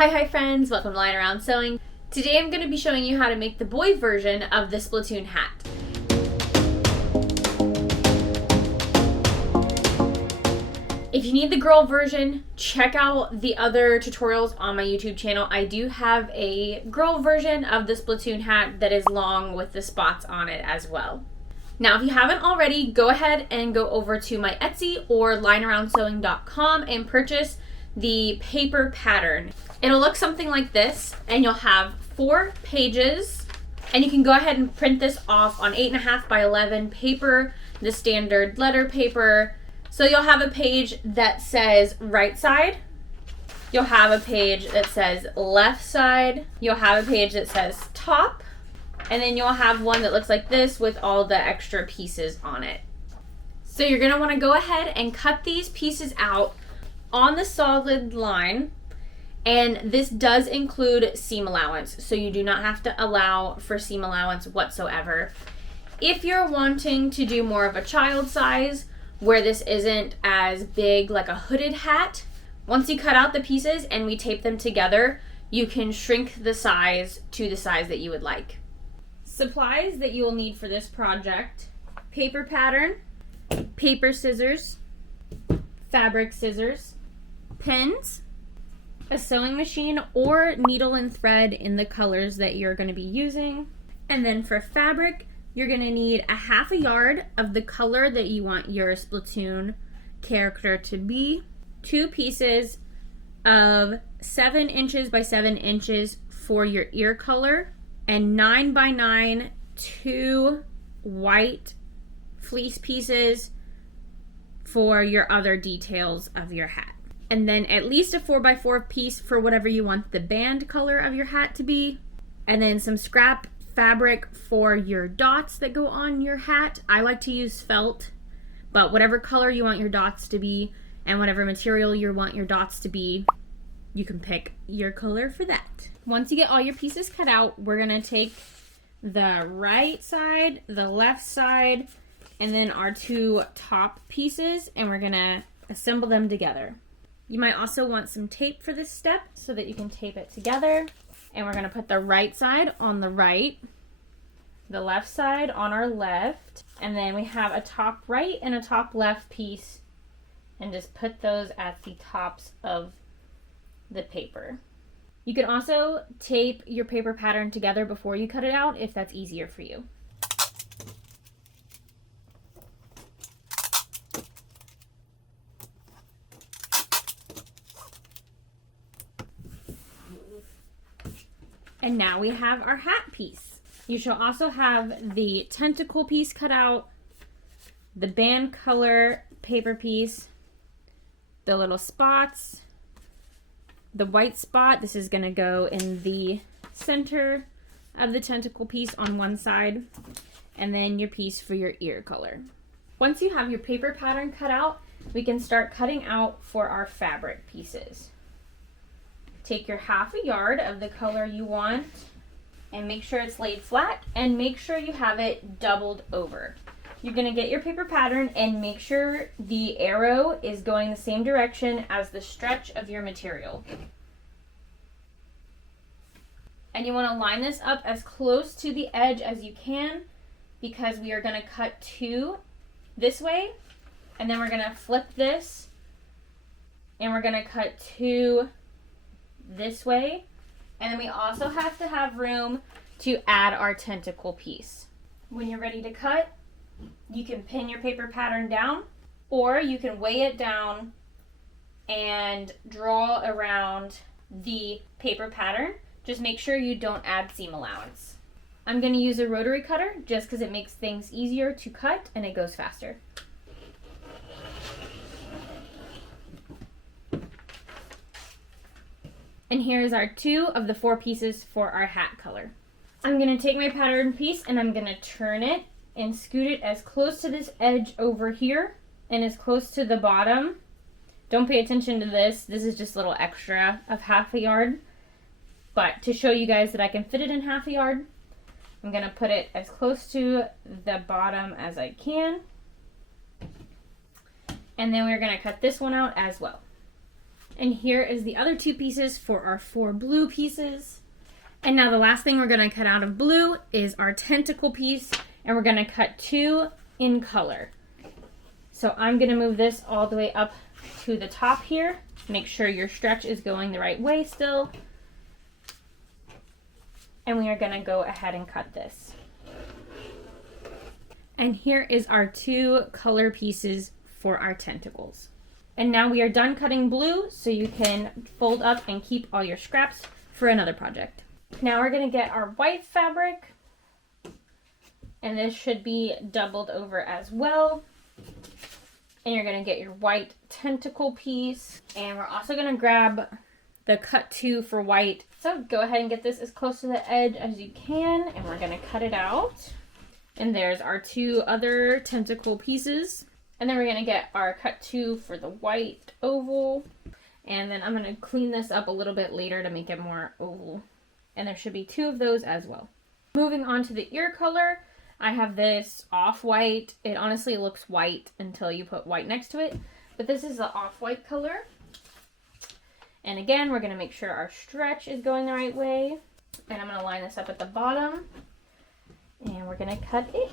Hi friends, welcome to Lying Around Sewing. Today I'm going to be showing you how to make the boy version of the Splatoon hat. If you need the girl version, check out the other tutorials on my YouTube channel. I do have a girl version of the Splatoon hat that is long with the spots on it as well. Now, if you haven't already, go ahead and go over to my Etsy or LyingAroundSewing.com and purchase the paper pattern. It'll look something like this, and you'll have 4 pages, and you can go ahead and print this off on 8.5 by 11 paper, the standard letter paper. So you'll have a page that says right side, you'll have a page that says left side, you'll have a page that says top, and then you'll have one that looks like this with all the extra pieces on it. So you're going to want to go ahead and cut these pieces out on the solid line, and this does include seam allowance, so you do not have to allow for seam allowance whatsoever. If you're wanting to do more of a child size, where this isn't as big like a hooded hat, once you cut out the pieces and we tape them together, you can shrink the size to the size that you would like. Supplies that you will need for this project: paper pattern, paper scissors, fabric scissors, pins, a sewing machine or needle and thread in the colors that you're going to be using. And then for fabric, you're going to need a 1/2 yard of the color that you want your Splatoon character to be, 2 pieces of 7 inches by 7 inches for your ear color, and 9 by 9 2 white fleece pieces for your other details of your hat. And then at least a 4x4 piece for whatever you want the band color of your hat to be. And then some scrap fabric for your dots that go on your hat. I like to use felt, but whatever color you want your dots to be and whatever material you want your dots to be, you can pick your color for that. Once you get all your pieces cut out, we're going to take the right side, the left side, and then our 2 top pieces, and we're going to assemble them together. You might also want some tape for this step so that you can tape it together. And we're going to put the right side on the right, the left side on our left, and then we have a top right and a top left piece, and just put those at the tops of the paper. You can also tape your paper pattern together before you cut it out if that's easier for you. And now we have our hat piece. You shall also have the tentacle piece cut out, the band color paper piece, the little spots, the white spot. This is going to go in the center of the tentacle piece on one side, and then your piece for your ear color. Once you have your paper pattern cut out, we can start cutting out for our fabric pieces. Take your 1/2 yard of the color you want and make sure it's laid flat, and make sure you have it doubled over. You're going to get your paper pattern and make sure the arrow is going the same direction as the stretch of your material. And you want to line this up as close to the edge as you can, because we are going to cut 2 this way, and then we're going to flip this and we're going to cut 2 this way, and then we also have to have room to add our tentacle piece. When you're ready to cut, you can pin your paper pattern down, or you can weigh it down and draw around the paper pattern. Just make sure you don't add seam allowance. I'm going to use a rotary cutter just because it makes things easier to cut and it goes faster. And here's our 2 of the 4 pieces for our hat color. I'm going to take my pattern piece and I'm going to turn it and scoot it as close to this edge over here and as close to the bottom. Don't pay attention to this. This is just a little extra of 1/2 yard. But to show you guys that I can fit it in 1/2 yard, I'm going to put it as close to the bottom as I can. And then we're going to cut this one out as well. And here is the other 2 pieces for our 4 blue pieces. And now the last thing we're going to cut out of blue is our tentacle piece, and we're going to cut 2 in color. So I'm going to move this all the way up to the top here. Make sure your stretch is going the right way still. And we are going to go ahead and cut this. And here is our 2 color pieces for our tentacles. And now we are done cutting blue, so you can fold up and keep all your scraps for another project. Now we're going to get our white fabric, and this should be doubled over as well. And you're going to get your white tentacle piece, and we're also going to grab the cut 2 for white. So go ahead and get this as close to the edge as you can, and we're going to cut it out. And there's our 2 other tentacle pieces. And then we're going to get our cut 2 for the white oval. And then I'm going to clean this up a little bit later to make it more oval. And there should be 2 of those as well. Moving on to the ear color, I have this off-white. It honestly looks white until you put white next to it. But this is the off-white color. And again, we're going to make sure our stretch is going the right way. And I'm going to line this up at the bottom. And we're going to cut it.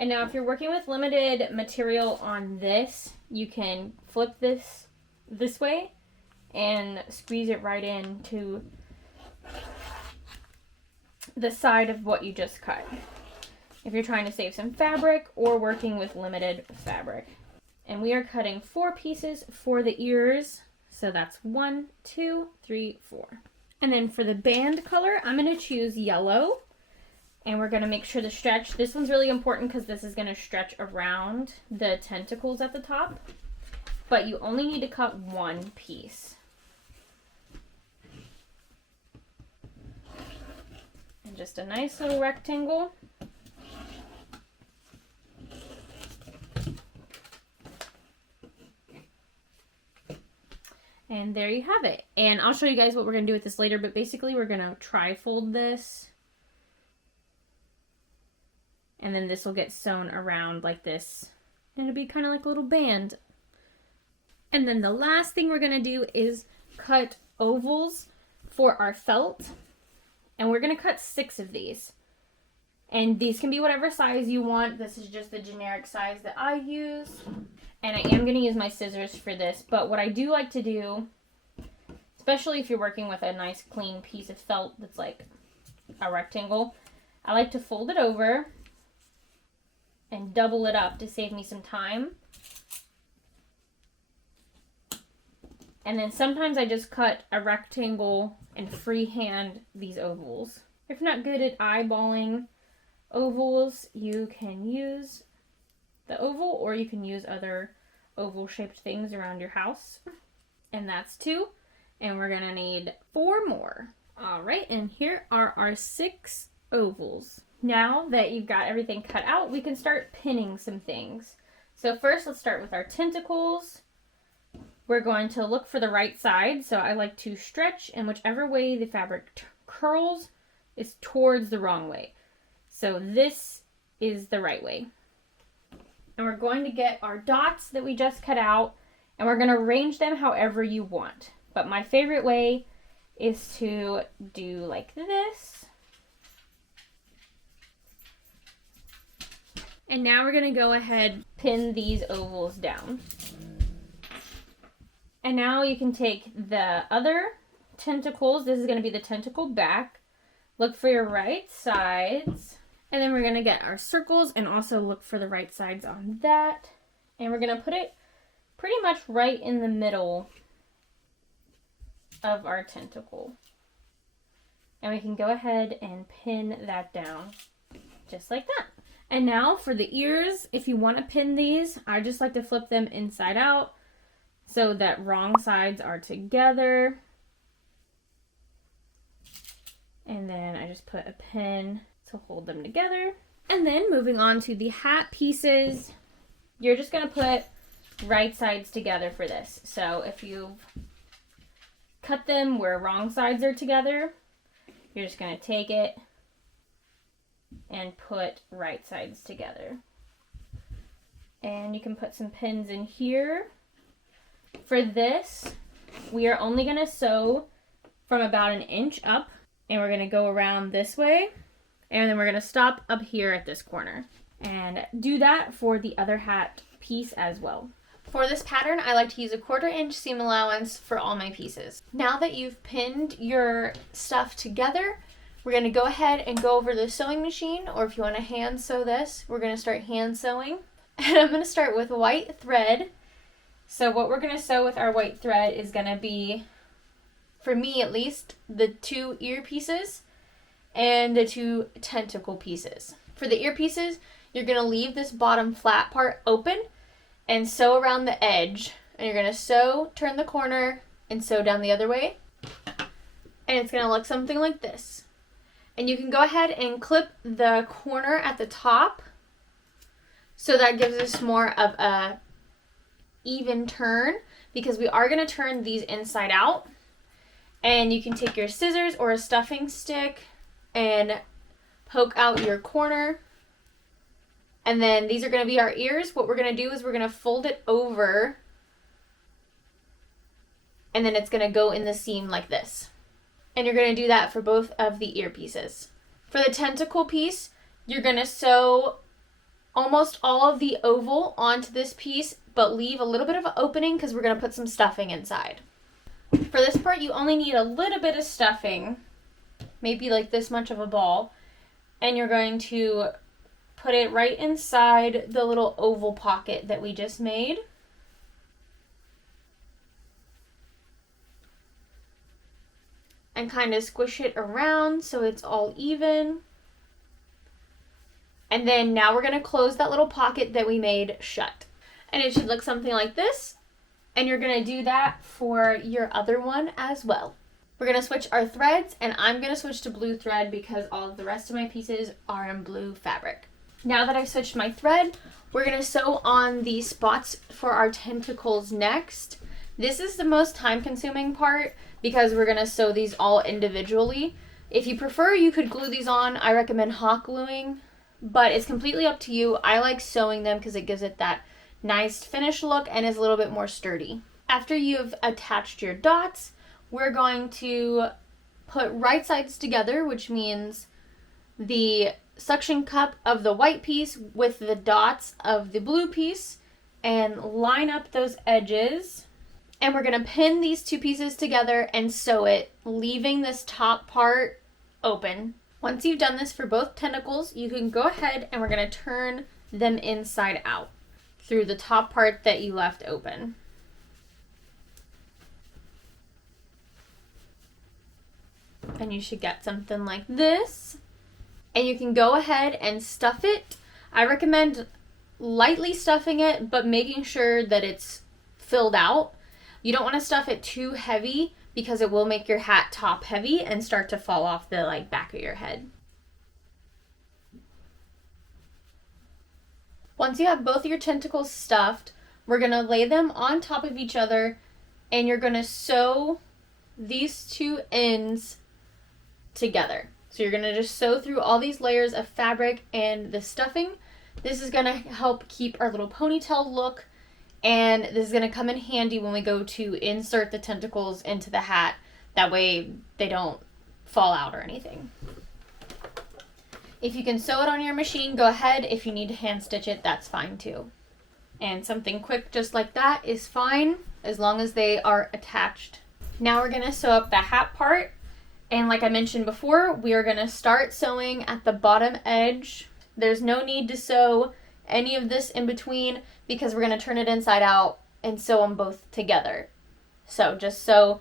And now if you're working with limited material on this, you can flip this way and squeeze it right into the side of what you just cut. If you're trying to save some fabric or working with limited fabric. And we are cutting 4 pieces for the ears. So that's 1, 2, 3, 4. And then for the band color, I'm going to choose yellow. And we're going to make sure the stretch, this one's really important because this is going to stretch around the tentacles at the top. But you only need to cut 1 piece. And just a nice little rectangle. And there you have it. And I'll show you guys what we're going to do with this later, but basically we're going to tri-fold this. And then this will get sewn around like this. And it'll be kind of like a little band. And then the last thing we're going to do is cut ovals for our felt. And we're going to cut 6 of these. And these can be whatever size you want. This is just the generic size that I use. And I am going to use my scissors for this. But what I do like to do, especially if you're working with a nice clean piece of felt that's like a rectangle, I like to fold it over and double it up to save me some time. And then sometimes I just cut a rectangle and freehand these ovals. If you're not good at eyeballing ovals, you can use the oval or you can use other oval shaped things around your house. And that's 2. And we're gonna need 4 more. All right, and here are our 6 ovals. Now that you've got everything cut out, we can start pinning some things. So first, let's start with our tentacles. We're going to look for the right side. So I like to stretch, and whichever way the fabric curls is towards the wrong way. So this is the right way. And we're going to get our dots that we just cut out, and we're going to arrange them however you want. But my favorite way is to do like this. And now we're going to go ahead, pin these ovals down. And now you can take the other tentacles. This is going to be the tentacle back. Look for your right sides. And then we're going to get our circles and also look for the right sides on that. And we're going to put it pretty much right in the middle of our tentacle. And we can go ahead and pin that down just like that. And now for the ears, if you want to pin these, I just like to flip them inside out so that wrong sides are together. And then I just put a pin to hold them together. And then moving on to the hat pieces, you're just going to put right sides together for this. So if you've cut them where wrong sides are together, you're just going to take it and put right sides together. And you can put some pins in here. For this, we are only going to sew from about 1 inch up, and we're going to go around this way, and then we're going to stop up here at this corner. And do that for the other hat piece as well. For this pattern, I like to use a 1/4 inch seam allowance for all my pieces. Now that you've pinned your stuff together, we're going to go ahead and go over the sewing machine, or if you want to hand sew this, we're going to start hand sewing. And I'm going to start with white thread. So what we're going to sew with our white thread is going to be, for me at least, the 2 ear pieces and the 2 tentacle pieces. For the ear pieces, you're going to leave this bottom flat part open and sew around the edge. And you're going to sew, turn the corner, and sew down the other way. And it's going to look something like this. And you can go ahead and clip the corner at the top, so that gives us more of a even turn, because we are going to turn these inside out. And you can take your scissors or a stuffing stick and poke out your corner. And then these are going to be our ears. What we're going to do is we're going to fold it over, and then it's going to go in the seam like this. And you're going to do that for both of the ear pieces. For the tentacle piece, you're going to sew almost all of the oval onto this piece, but leave a little bit of an opening because we're going to put some stuffing inside. For this part, you only need a little bit of stuffing, maybe like this much of a ball, and you're going to put it right inside the little oval pocket that we just made. And kind of squish it around so it's all even. And then now we're going to close that little pocket that we made shut. And it should look something like this. And you're going to do that for your other one as well. We're going to switch our threads, and I'm going to switch to blue thread because all of the rest of my pieces are in blue fabric. Now that I've switched my thread, we're going to sew on the spots for our tentacles next. This is the most time-consuming part because we're going to sew these all individually. If you prefer, you could glue these on. I recommend hot gluing, but it's completely up to you. I like sewing them because it gives it that nice finished look and is a little bit more sturdy. After you've attached your dots, we're going to put right sides together, which means the suction cup of the white piece with the dots of the blue piece, and line up those edges. And we're going to pin these 2 pieces together and sew it, leaving this top part open. Once you've done this for both tentacles, you can go ahead and we're going to turn them inside out through the top part that you left open. And you should get something like this. And you can go ahead and stuff it. I recommend lightly stuffing it, but making sure that it's filled out. You don't want to stuff it too heavy because it will make your hat top heavy and start to fall off the back of your head. Once you have both your tentacles stuffed, we're going to lay them on top of each other, and you're going to sew these 2 ends together. So you're going to just sew through all these layers of fabric and the stuffing. This is going to help keep our little ponytail look, and this is going to come in handy when we go to insert the tentacles into the hat. That way they don't fall out or anything. If you can sew it on your machine, go ahead. If you need to hand stitch it, that's fine too. And something quick just like that is fine as long as they are attached. Now we're going to sew up the hat part. And like I mentioned before, we are going to start sewing at the bottom edge. There's no need to sew any of this in between because we're going to turn it inside out and sew them both together. So just sew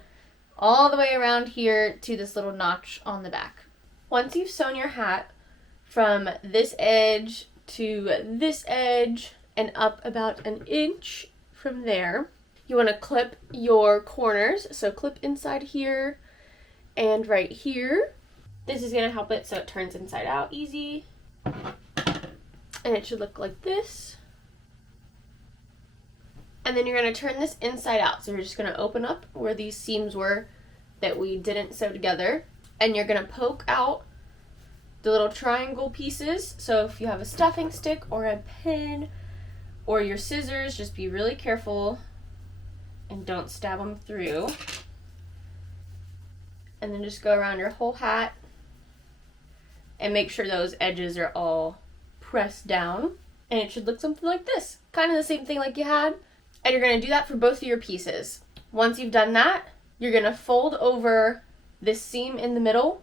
all the way around here to this little notch on the back. Once you've sewn your hat from this edge to this edge and up about 1 inch from there, you want to clip your corners. So clip inside here and right here. This is going to help it so it turns inside out easy. And it should look like this. And then you're going to turn this inside out. So you're just going to open up where these seams were that we didn't sew together. And you're going to poke out the little triangle pieces. So if you have a stuffing stick or a pin or your scissors, just be really careful and don't stab them through. And then just go around your whole hat and make sure those edges are all pressed down. And it should look something like this. Kind of the same thing like you had. And you're going to do that for both of your pieces. Once you've done that, you're going to fold over this seam in the middle.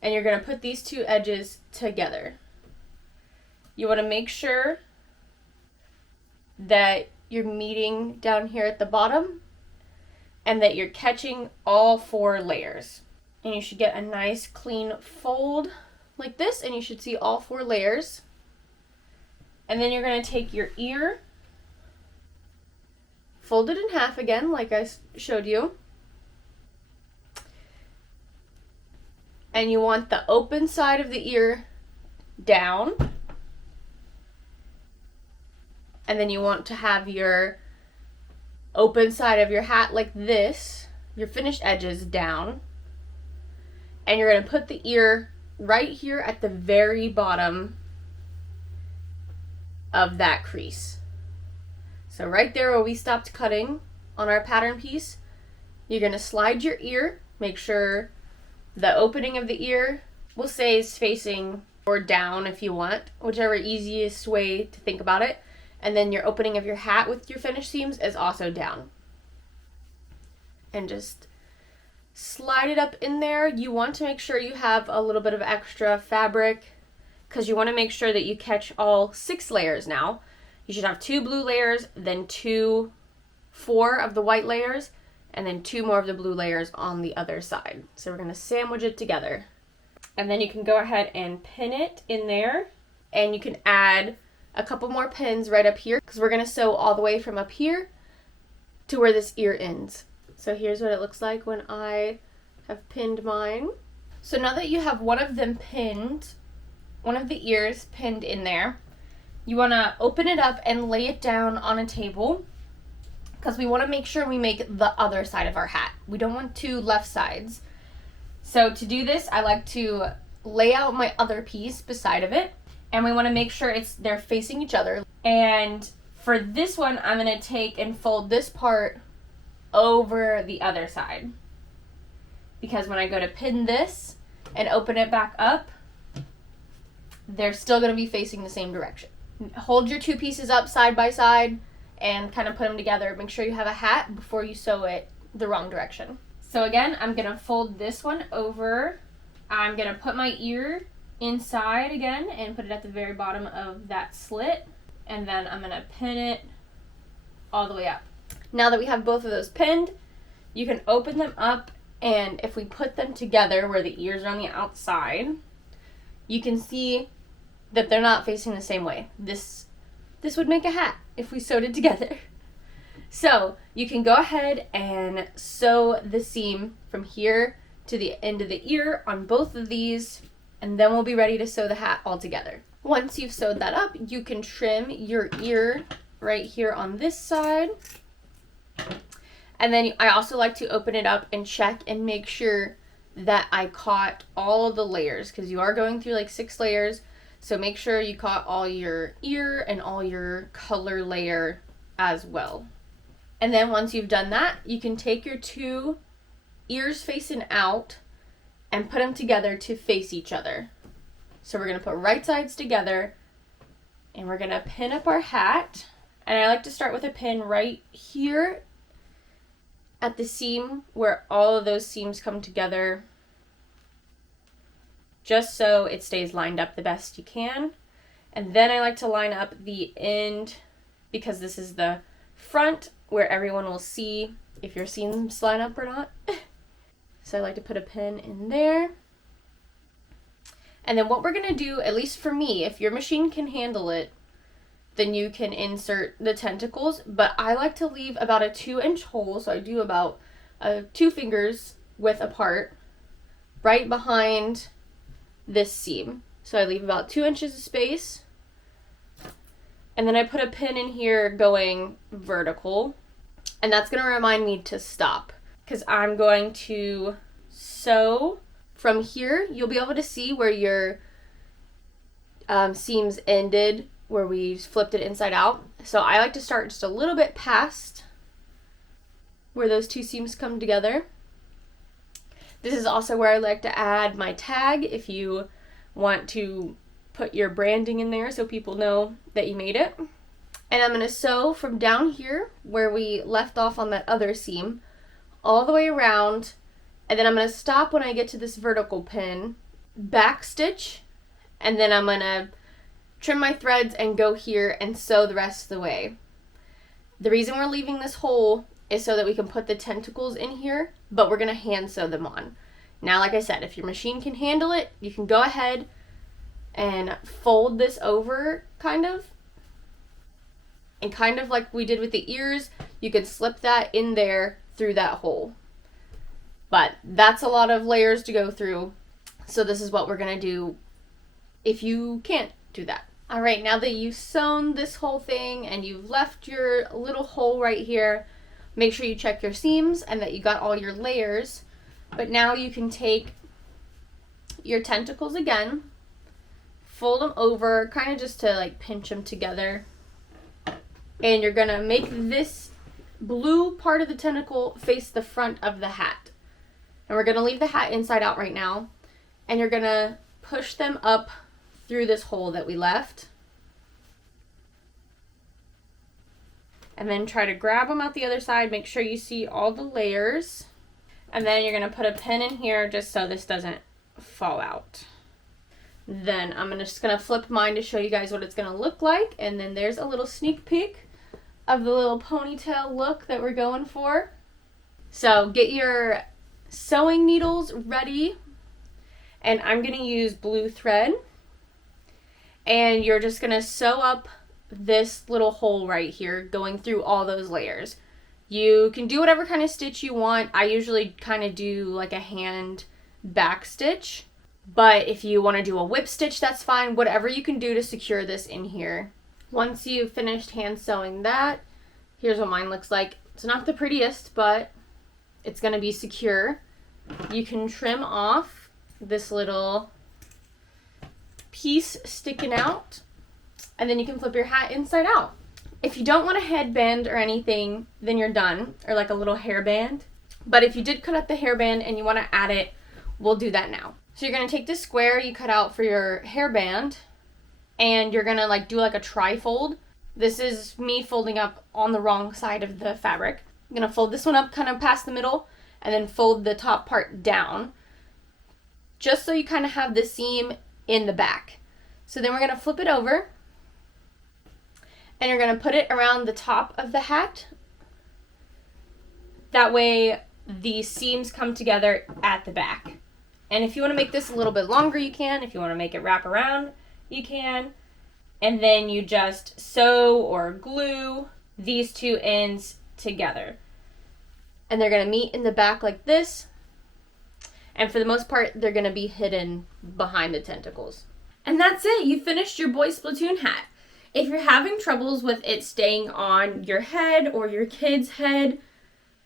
And you're going to put these two edges together. You want to make sure that you're meeting down here at the bottom and that you're catching all 4 layers. And you should get a nice clean fold like this, and you should see all 4 layers. And then you're going to take your ear, fold it in half again like I showed you. And you want the open side of the ear down. And then you want to have your open side of your hat like this, your finished edges down. And you're going to put the ear right here at the very bottom of that crease. So right there where we stopped cutting on our pattern piece, you're going to slide your ear, make sure the opening of the ear, we'll say, is facing or down if you want, whichever easiest way to think about it. And then your opening of your hat with your finished seams is also down. And just slide it up in there. You want to make sure you have a little bit of extra fabric because you want to make sure that you catch all 6 layers now. You should have 2 blue layers, then 4 of the white layers, and then 2 more of the blue layers on the other side. So we're going to sandwich it together. And then you can go ahead and pin it in there, and you can add a couple more pins right up here because we're going to sew all the way from up here to where this ear ends. So here's what it looks like when I have pinned mine. So now that you have one of them pinned, one of the ears pinned in there, you want to open it up and lay it down on a table because we want to make sure we make the other side of our hat. We don't want 2 left sides. So to do this, I like to lay out my other piece beside of it. And we want to make sure they're facing each other. And for this one, I'm going to take and fold this part over the other side. Because when I go to pin this and open it back up, they're still going to be facing the same direction. Hold your 2 pieces up side by side and kind of put them together. Make sure you have a hat before you sew it the wrong direction. So again, I'm going to fold this one over. I'm going to put my ear inside again and put it at the very bottom of that slit, and then I'm going to pin it all the way up. Now that we have both of those pinned, you can open them up, and if we put them together where the ears are on the outside, you can see that they're not facing the same way. This would make a hat if we sewed it together. So you can go ahead and sew the seam from here to the end of the ear on both of these, and then we'll be ready to sew the hat all together. Once you've sewed that up, you can trim your ear right here on this side. And then I also like to open it up and check and make sure that I caught all of the layers because you are going through like 6 layers. So make sure you caught all your ear and all your color layer as well. And then once you've done that, you can take your 2 ears facing out and put them together to face each other. So we're going to put right sides together and we're going to pin up our hat. And I like to start with a pin right here at the seam where all of those seams come together, just so it stays lined up the best you can. And then I like to line up the end because this is the front where everyone will see if your seams line up or not. So I like to put a pin in there. And then what we're going to do, at least for me, if your machine can handle it, then you can insert the tentacles. But I like to leave about a 2-inch hole, so I do about 2 fingers width apart, right behind this seam. So I leave about 2 inches of space. And then I put a pin in here going vertical. And that's going to remind me to stop, because I'm going to sew from here. You'll be able to see where your seams ended where we flipped it inside out. So I like to start just a little bit past where those two seams come together. This is also where I like to add my tag if you want to put your branding in there so people know that you made it. And I'm going to sew from down here where we left off on that other seam all the way around, and then I'm going to stop when I get to this vertical pin, back stitch, and then I'm going to trim my threads and go here and sew the rest of the way. The reason we're leaving this hole is so that we can put the tentacles in here, but we're going to hand sew them on. Now, like I said, if your machine can handle it, you can go ahead and fold this over and kind of like we did with the ears, you could slip that in there through that hole. But that's a lot of layers to go through, so this is what we're going to do if you can't do that. All right, now that you've sewn this whole thing and you've left your little hole right here, make sure you check your seams and that you got all your layers. But now you can take your tentacles again, fold them over, kind of just to like pinch them together. And you're gonna make this blue part of the tentacle face the front of the hat. And we're gonna leave the hat inside out right now. And you're gonna push them up through this hole that we left. And then try to grab them out the other side. Make sure you see all the layers. And then you're gonna put a pin in here just so this doesn't fall out. Then I'm just gonna flip mine to show you guys what it's gonna look like. And then there's a little sneak peek of the little ponytail look that we're going for. So get your sewing needles ready, and I'm gonna use blue thread, and you're just gonna sew up this little hole right here going through all those layers. You can do whatever kind of stitch you want. I usually kind of do like a hand back stitch, but if you want to do a whip stitch, that's fine. Whatever you can do to secure this in here. Once you've finished hand sewing that, here's what mine looks like. It's not the prettiest, but it's going to be secure. You can trim off this little piece sticking out, and then you can flip your hat inside out. If you don't want a headband or anything, then you're done, or like a little hairband. But if you did cut out the hairband and you want to add it, we'll do that now. So you're going to take this square you cut out for your hairband, and you're going to like do like a tri-fold. This is me folding up on the wrong side of the fabric. I'm going to fold this one up kind of past the middle, and then fold the top part down, just so you kind of have the seam in the back. So then we're going to flip it over, and you're going to put it around the top of the hat. That way the seams come together at the back. And if you want to make this a little bit longer, you can. If you want to make it wrap around, you can. And then you just sew or glue these two ends together. And they're going to meet in the back like this. And for the most part, they're going to be hidden behind the tentacles. And that's it. You finished your boy Splatoon hat. If you're having troubles with it staying on your head or your kid's head,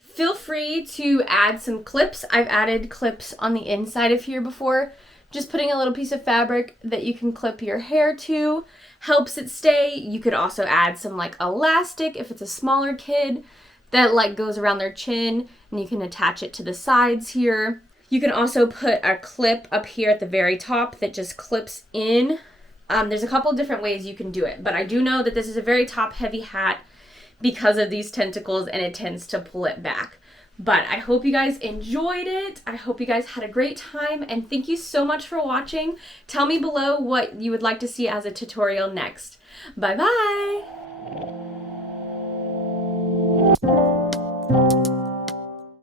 feel free to add some clips. I've added clips on the inside of here before. Just putting a little piece of fabric that you can clip your hair to helps it stay. You could also add some like elastic if it's a smaller kid that like goes around their chin, and you can attach it to the sides here. You can also put a clip up here at the very top that just clips in. There's a couple different ways you can do it, but I do know that this is a very top heavy hat because of these tentacles, and it tends to pull it back. But I hope you guys enjoyed it. I hope you guys had a great time, and thank you so much for watching. Tell me below what you would like to see as a tutorial next. Bye bye!